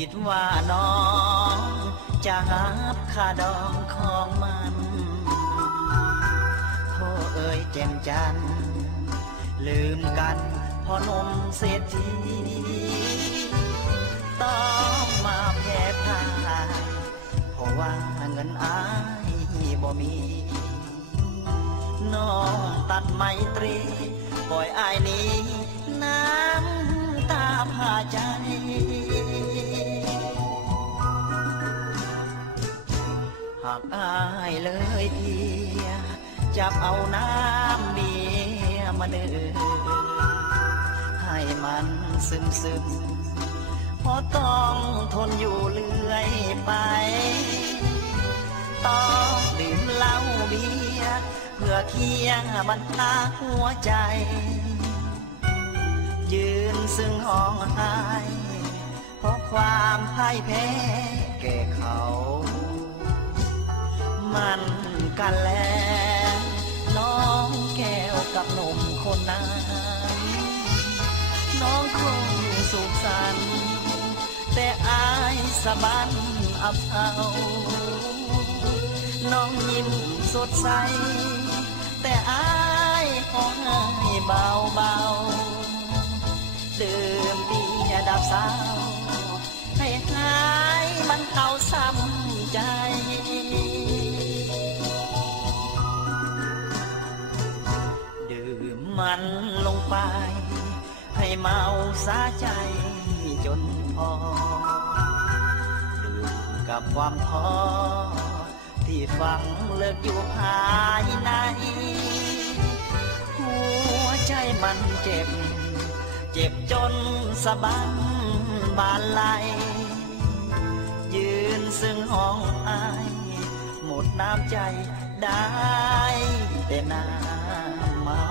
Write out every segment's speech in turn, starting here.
คิดว่าน้องจะหับค่าดองของมันโทษเอ่ยแจ่มจันทร์ลืมกันพอนมเศรษฐีต้องมาแพ้พ่ายเพราะว่าเงินอายบ่มีน้องตัดไมตรีปล่อยอายนี้น้ำตาพาใจหากอายเลยเอียจับเอาน้ำเบียร์มาดื่มให้มันซึมเพราะต้องทนอยู่เรื่อยไปต้องดื่มเหล้าเบียร์เพื่อเคียงบรรเทาหัวใจยืนซึ่งห้องไห้เพราะความพ่ายแพ้แก่เขามันกันแล้วน้องแก้วกับหนุ่มคนนั้นน้องคงสุขสันต์แต่อายสะบันอับเฉาน้องยิ้มสดใสแต่อายห้องให้เบาดื่มเบียร์ดับเศร้าให้หายมันเข้าซ้ำใจดื่มมันลงไปให้เมาสาใจจนพอดื่มกับความท้อที่ฝังเลิกอยู่ภายในหัวใจมันเจ็บจนสะบั้นบานไหลยืนซึ่งห้องอายหมดน้ำใจได้แต่น้ำเมา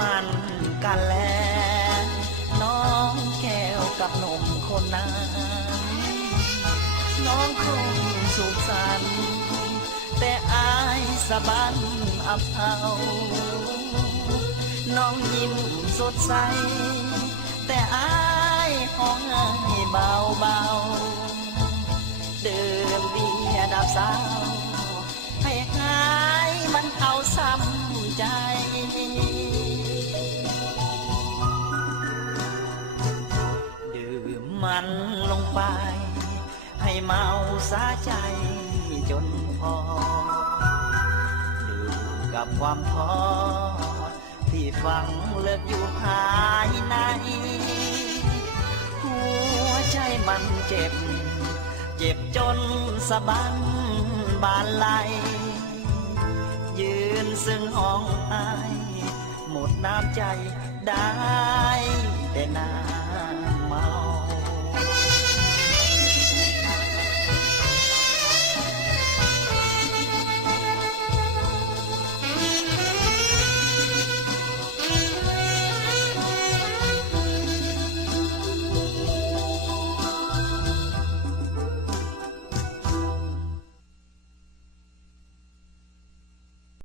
มันกันแล้วน้องแก้วกับหนุ่มคนนั้นน้องคงสุขสันต์แต่อายสะบันอับเฉาน้องยิ้มสดใสแต่อายห้องให้เบาดื่มเบียร์ดับเศร้าให้หายมันเข้าซ้ำใจมันลงไปให้เมาสาใจจนพอดื่มกับความท้อที่ฝังเลิกอยู่ภายในหัวใจมันเจ็บจนสะบั้นบานไหลยืนซึ่งห้องอายหมดน้ำใจได้แต่น้ำ